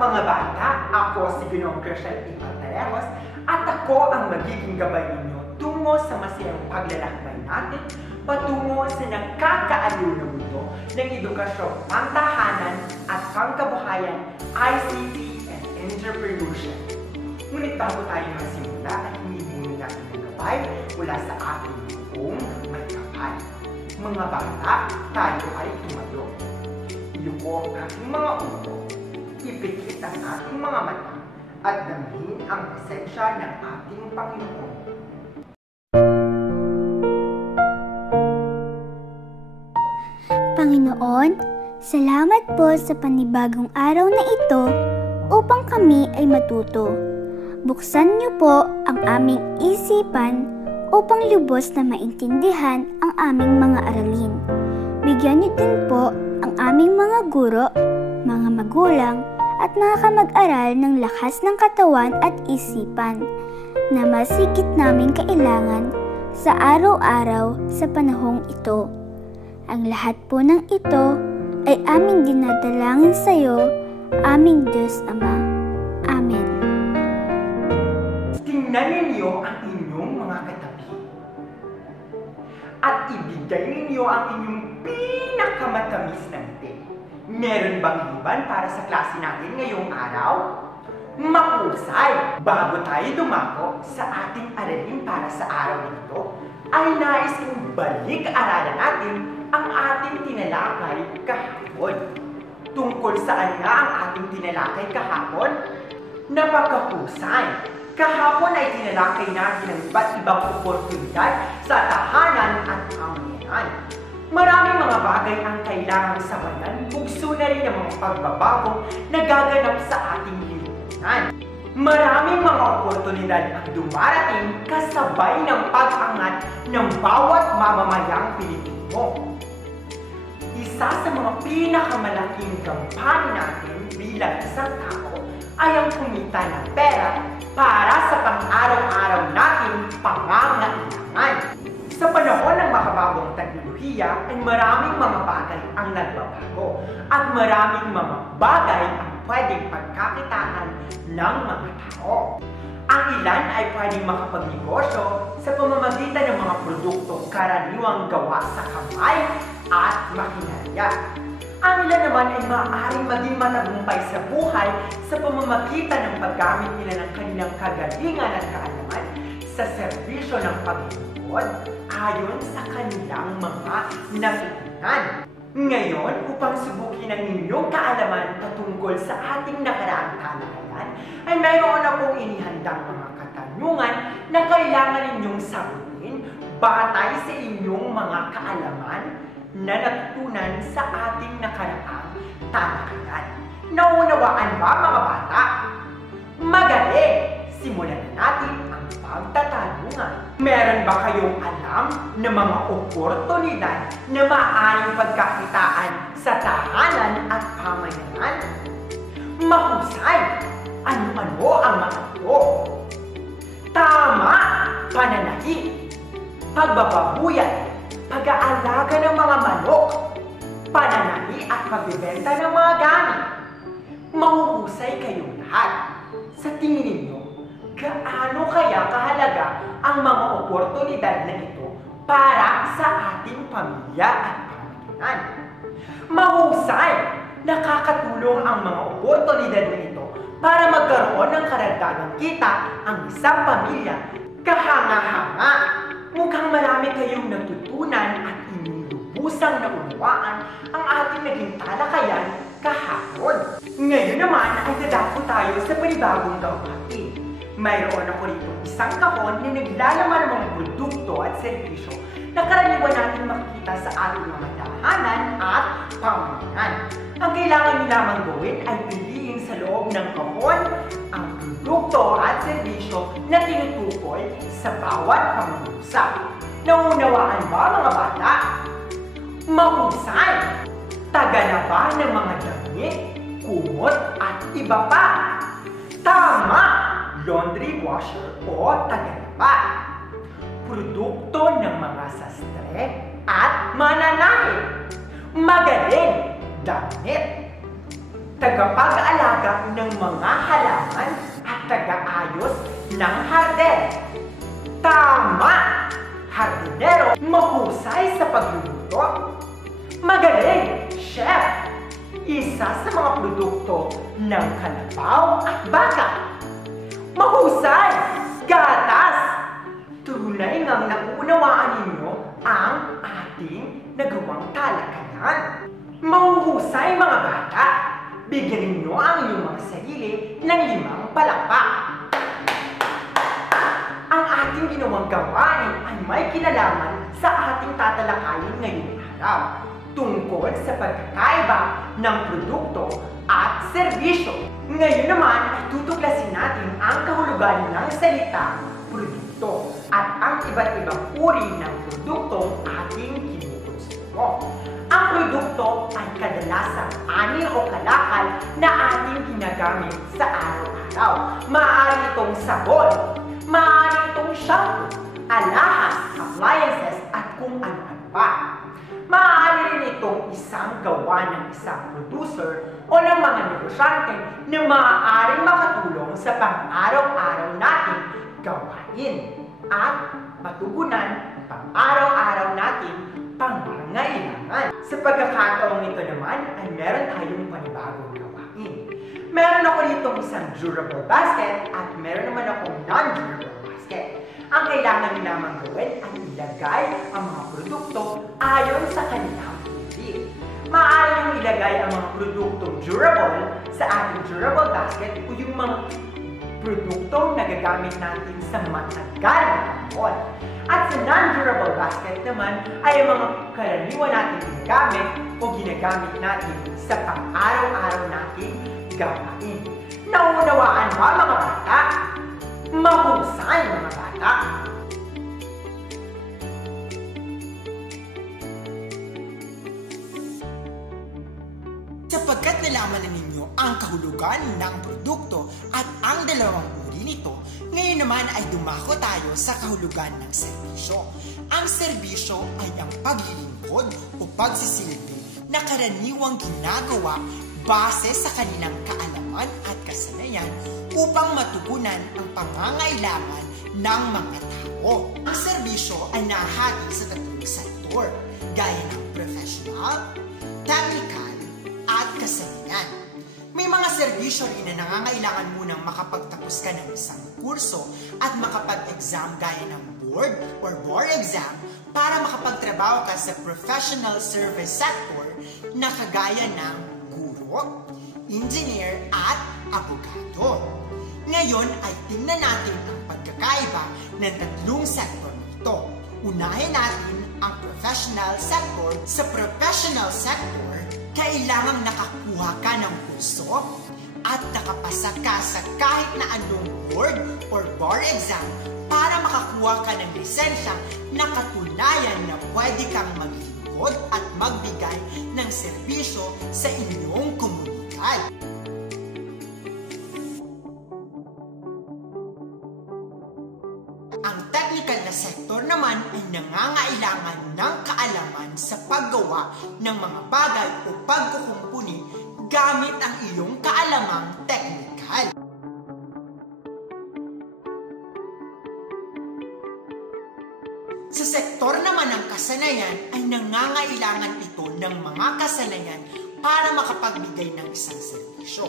mga bata, ako si Ginoong Crystal Ipatarejos at ako ang magiging gabay ninyo tungo sa masayang paglalakbay natin patungo sa nakakaaliw na mundo ng edukasyon, pangtahanan at pangkabuhayan, ICT and entrepreneurship. Ngunit bago tayo magsimula at hinihingin natin ng gabay mula sa ating buong may kapal. Mga bata, tayo ay tumayo. Iluko ang ating mga ulo, ipikit ang ating mga mata, at damhin ang presensya ng ating Panginoon. Panginoon, salamat po sa panibagong araw na ito upang kami ay matuto. Buksan niyo po ang aming isipan upang lubos na maintindihan ang aming mga aralin. Bigyan niyo din po ang aming mga guro, mga magulang, at mga kamag-aral ng lakas ng katawan at isipan na masigit naming kailangan sa araw-araw sa panahong ito. Ang lahat po ng ito ay aming dinadalangin sa iyo, aming Diyos Ama. Amen. Tingnan ninyo ang inyong mga katabi at ibigay ninyo ang inyong pinakamatamis na ngiti. Meron bang liban para sa klase natin ngayong araw? Mahusay! Bago tayo dumako sa ating aralin para sa araw na ito, ay nais kong balik-aralan natin ang ating tinalakay kahapon. Tungkol saan nga ang ating tinalakay kahapon? Napakahusay! Kahapon ay tinalakay natin ang iba't ibang oportunidad sa tahanan at pamilyahan. Maraming mga bagay ang kailangang sabayan, bugso na rin ang mga pagbabago na gaganap sa ating lipunan. Maraming mga oportunidad ang dumarating kasabay ng pag-angat ng bawat mamamayang Pilipino. Isa sa mga pinakamalaking kampanya natin bilang isang tao ay ang kumita ng pera para sa pang-araw-araw nating pangangailangan. Sa panahon ng makabagong teknolohiya ay maraming mga bagay ang nagbabago at maraming mga bagay ang pwedeng pagkakitaan ng mga tao. Ang ilan ay pwedeng makapagnegosyo sa pamamagitan ng mga produktong karaniwang gawa sa kamay at makinarya. Ang ilan naman ay maaaring maging matagumpay sa buhay sa pamamagitan ng paggamit nila ng kanilang kagalingan at kaalaman sa serbisyo ng paglilingkod ayon sa kanilang mga natutunan. Ngayon, upang subukin ang inyong kaalaman patungkol sa ating nakaraang talakayan, ay mayroon akong inihandang mga katanungan na kailangan ninyong sagutin batay sa inyong mga kaalaman na natutunan sa ating nakaraang talakayan. Naunawaan ba, mga bata? Magaling! Simulan na natin ang pagtatanungan. Meron ba kayong alam na mga oportunidad na maaaring pagkakitaan sa tahanan at pamayanan? Mahusay! Ano-ano ang mga ito? Tama! Pananahi, pagbababuyan, pag-aalaga ng mga manok, pananahi at pagbibenta ng mga gamit. Mahuhusay kayong lahat. Sa tingin ninyo, gaano kaya kahalaga ang mga oportunidad na ito para sa ating pamilya at pamilyanan? Mahusay! Nakakatulong ang mga oportunidad na ito para magkaroon ng karagdagang kita ang isang pamilya. Kahanga-hanga! Mukhang marami kayong natutunan at inyong lubusang naunawaan ang ating naging talakayan kahapon. Ngayon naman ay dadako tayo sa panibagong gawain. Mayroon ako rito isang kahon na naglalaman ng mga produkto at serbisyo na karaniwan natin makikita sa ating mga tahanan at pamilyahan. Ang kailangan nyo lamang gawin ay piliin sa loob ng kahon ang produkto at serbisyo na tinutukoy sa bawat pangungusap. Naunawaan ba, mga bata? Mahusay! Taga na ba ng mga damit, kumot at iba pa? Tama! Laundry washer o taga-laba. Produkto ng mga sastre at mananahi. Magaling! Damit. Tagapag-alaga mag-aalaga ng mga halaman at taga-ayos ng harden. Tama! Hardinero, mahusay sa pagluluto. Magaling, chef! Isa sa mga produkto ng kalabaw at baka. Mahusay! Gatas! Tunay ngang nakuunawaan ninyo ang ating nagawang talakayan. Mahuhusay mga bata! Bigyan ninyo ang inyong mga sarili ng 5 palakpak. Ang ating ginawang gawain ay may kinalaman sa ating tatalakayin ngayong araw tungkol sa pagkakaiba ng produkto at serbisyo. Ngayon naman ay tutuklasin natin ang kahulugan ng salita produkto at ang iba't ibang uri ng produktong ating kinukonsumo. Ang produkto ay kadalasang ani o kalakal na ating ginagamit sa araw-araw. Maaari itong sabon, maaari itong shampoo, alahas, appliances at kung ano-ano pa. Maaari rin itong isang gawa ng isang producer o ng mga negosyante na maaaring makatulong sa pang-araw-araw nating gawain at matugunan pang-araw-araw nating pangangailangan. Sa pagkakataong ito naman ay meron tayong panibagong gawain. Meron ako dito isang durable basket at meron naman akong non-durable basket. Ang kailangan nyo lamang gawin ay ilagay ang mga produkto ayon sa kanilang uri. Maaari nyo ilagay ang mga produktong durable sa ating durable basket o yung mga produktong nagagamit natin sa matagal na panahon. At sa non-durable basket naman ay ang mga karaniwan natin ginagamit o ginagamit natin sa pang-araw-araw nating gawain. Nauunawaan ba mga bata? Mahusay mga bata! Sapagkat nalaman na ninyo ang kahulugan ng produkto at ang dalawang uri nito, ngayon naman ay dumako tayo sa kahulugan ng serbisyo. Ang serbisyo ay ang paglilingkod o pagsisilbi na karaniwang ginagawa base sa kanilang kaalaman at kasanayan upang matugunan ang pangangailangan ng mga tao. Ang serbisyo ay nahati sa 3 sektor, gaya ng professional, technical, at kasanayan. May mga serbisyo rin na nangangailangan munang makapagtapos ka ng isang kurso at makapag-exam gaya ng board or bar exam para makapagtrabaho ka sa professional service sector na kagaya ng guro, engineer, at abogado. Ngayon ay tingnan natin ang pagkakaiba ng 3 sektor nito. Unahin natin ang professional sector. Sa professional sector, kailangang nakakuha ka ng kurso at nakapasa ka sa kahit na anong board or bar exam para makakuha ka ng lisensya na katunayan na pwede kang maglingkod at magbigay ng serbisyo sa inyong komunidad. Ang technical na sektor naman ay nangangailangan ng kaalaman sa paggawa ng mga bagay o pagkukumpuni gamit ang iyong kaalamang technical. Sa sektor naman ng kasanayan ay nangangailangan ito ng mga kasanayan para makapagbigay ng isang serbisyo.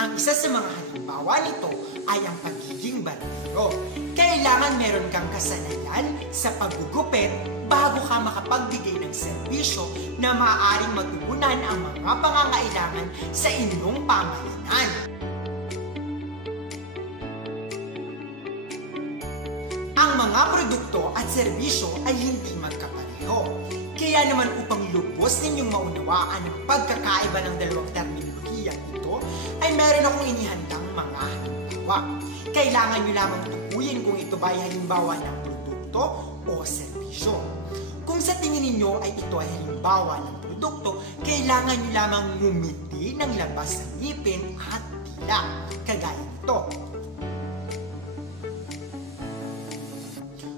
Ang isa sa mga halimbawa nito ay ang pagiging barbero. Kailangan meron kang kasanayan sa paggugupit bago ka makapagbigay ng serbisyo na maaaring matugunan ang mga pangangailangan sa inyong pamayanan. Ang mga produkto at serbisyo ay hindi magkapareho. Kaya naman upang lubos ninyong maunawaan ang pagkakaiba ng dalawang terminolohiyang ito, ay meron akong inihandang mga halimbawa. Kailangan nyo lamang tukuyin kung ito ba ay halimbawa ng produkto o serbisyo. Kung sa tingin ninyo ay ito ay halimbawa ng produkto, kailangan nyo lamang ngumiti ng labas ng ngipin at tila, kagaya nito.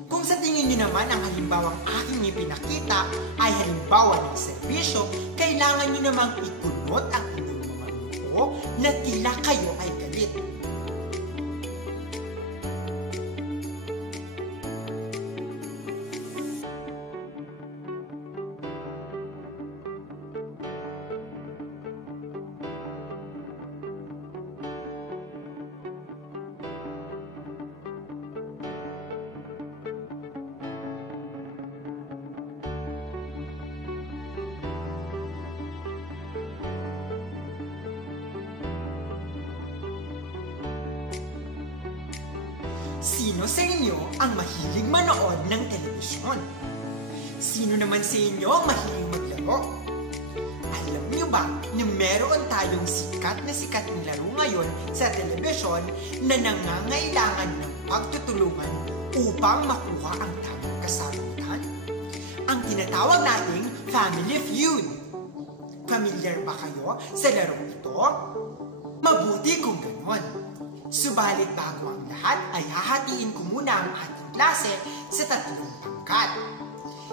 Kung sa tingin nyo naman ang halimbawang aking ipinakita ay halimbawa ng serbisyo, kailangan nyo namang ikunot ang inyong mga noo kayo na tila kayo ay galit. Sino sa inyo ang mahilig manood ng telebisyon? Sino naman sa inyo ang mahilig maglaro? Alam niyo ba na meron tayong sikat na laro ngayon sa telebisyon na nangangailangan ng pagtutulungan upang makuha ang tamang kasagutan? Ang tinatawag nating Family Feud. Familiar ba kayo sa larong ito? Mabuti kung ganon. Subalit bago ang lahat ay hahatiin ko muna ang ating klase sa 3 pangkat.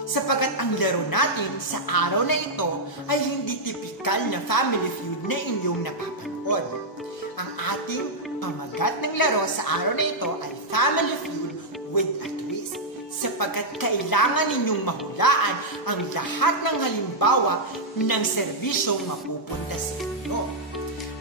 Sapagkat ang laro natin sa araw na ito ay hindi tipikal na Family Feud na inyong napapanood. Ang ating pamagat ng laro sa araw na ito ay Family Feud with a twist. Sapagkat kailangan ninyong mahulaan ang lahat ng halimbawa ng serbisyong mapupunta sa inyo.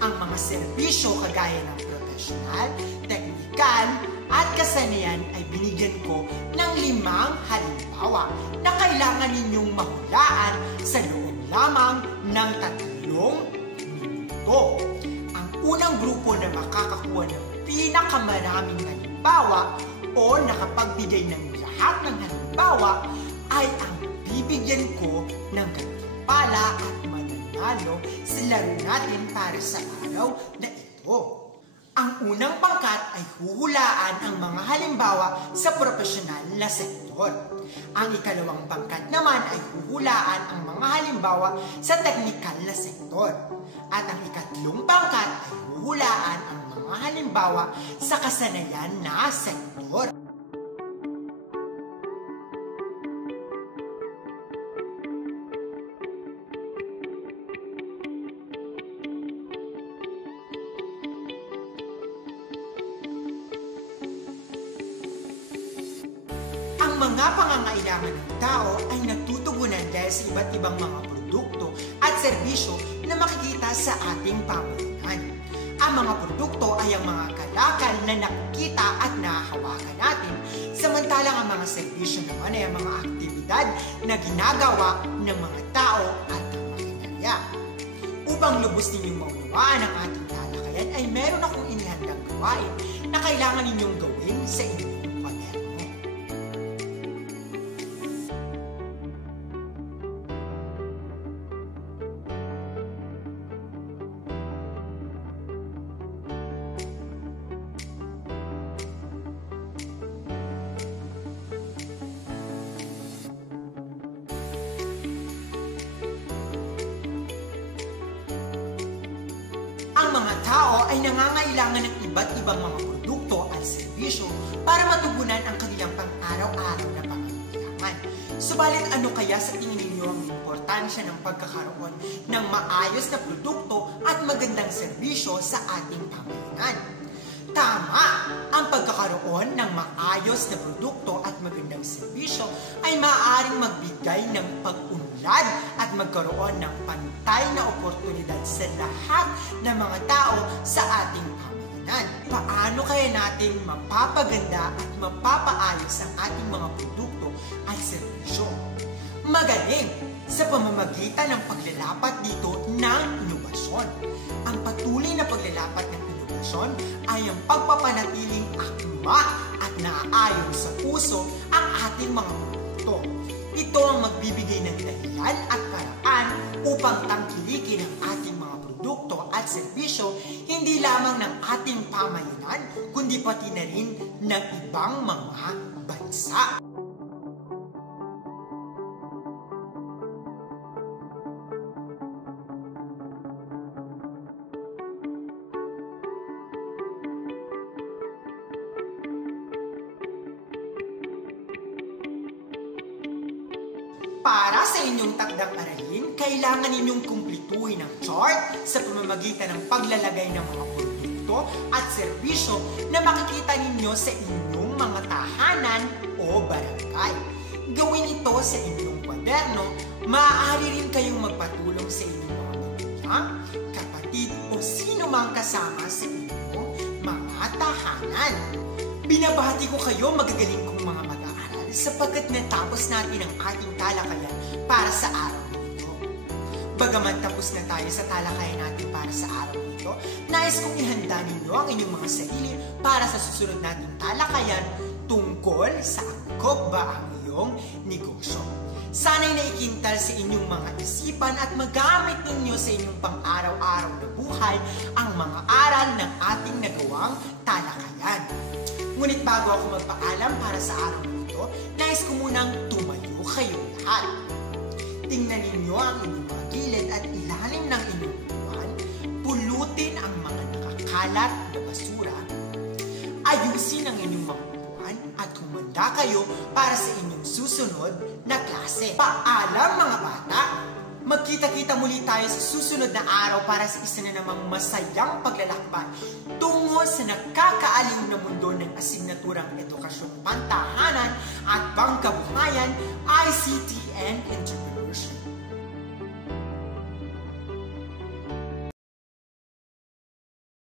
Ang mga serbisyo kagaya ng professional, teknikal, at kasanayan ay binigyan ko ng 5 halimbawa na kailangan ninyong mahulaan sa loob lamang ng 3 minuto. Ang unang grupo na makakakuha ng pinakamaraming halimbawa o nakapagbigay ng lahat ng halimbawa ay ang bibigyan ko ng gantimpala at mananalo sa laro natin para sa araw na ito. Ang unang pangkat ay huhulaan ang mga halimbawa sa profesional na sektor. Ang ikalawang pangkat naman ay huhulaan ang mga halimbawa sa teknikal na sektor. At ang ikatlong pangkat ay huhulaan ang mga halimbawa sa kasanayan na sektor. Ang mga pangangailangan ng tao ay natutugunan dahil sa iba't ibang mga produkto at serbisyo na makikita sa ating pamumunan. Ang mga produkto ay ang mga kalakal na nakikita at nahahawakan natin, samantalang ang mga serbisyo naman ay ang mga aktibidad na ginagawa ng mga tao at ng makinarya. Upang lubos ninyong maunawaan ang ating talakayan ay meron akong inihandang gawain na kailangan ninyong gawin sa inyong kwaderno. Ang mga tao ay nangangailangan ng iba't ibang mga produkto at serbisyo para matugunan ang kanilang pang-araw-araw na pangangailangan. Subalit ano kaya sa tingin ninyo ang importansya ng pagkakaroon ng maayos na produkto at magandang serbisyo sa ating pamayanan? Tama! Ang pagkakaroon ng maayos na produkto at magandang serbisyo ay maaaring magbigay ng pag-unlad at magkaroon ng pantay na oportunidad sa lahat ng mga tao sa ating pamayanan. Paano kaya natin mapapaganda at mapapaayos ang ating mga produkto at serbisyo? Magaling! Sa pamamagitan ng paglalapat dito ng inobasyon. Ang patuloy na paglalapat ng inobasyon ay ang pagpapanatiling akma at naaayon sa puso ang ating mga produkto. Ito ang magbibigay ng dahilan at paraan upang tangkilikin ang ating mga produkto at serbisyo hindi lamang ng ating pamayanan kundi pati na rin ng ibang mga bansa. Para sa inyong takdang aralin, kailangan ninyong kumplituhin ang chart sa pamamagitan ng paglalagay ng mga produkto at serbisyo na makikita ninyo sa inyong mga tahanan o barangay. Gawin ito sa inyong kwaderno. Maaari rin kayong magpatulong sa inyong mga magulang, kapatid o sino mang kasama sa inyong mga tahanan. Binabati ko kayo, magagaling kong mga mag-aaral, sapagkat natapos natin ang ating talakayan para sa araw nito. Bagaman tapos na tayo sa talakayan natin para sa araw nito, nais kong ihanda ninyo ang inyong mga sarili para sa susunod nating talakayan tungkol sa angkop ba ang iyong negosyo. Sana'y naikintal sa inyong mga isipan at magamit ninyo sa inyong pang-araw-araw na buhay ang mga aral ng ating nagawang talakayan. Ngunit bago ako magpaalam para sa araw nito, nais ko munang tumayo kayong lahat. Tingnan ninyo ang inyong mga gilid at ilalim ng inyong buwan, pulutin ang mga nakakalat na basura, ayusin ang inyong mga buwan at humanda kayo para sa inyong susunod na klase. Paalam mga bata! Magkita-kita muli tayo sa susunod na araw para sa isa na namang masayang paglalakbay tungo sa nakakaaliw na mundo ng asignaturang Edukasyong Pantahanan at Pangkabuhayan, ICT and Entrepreneurship.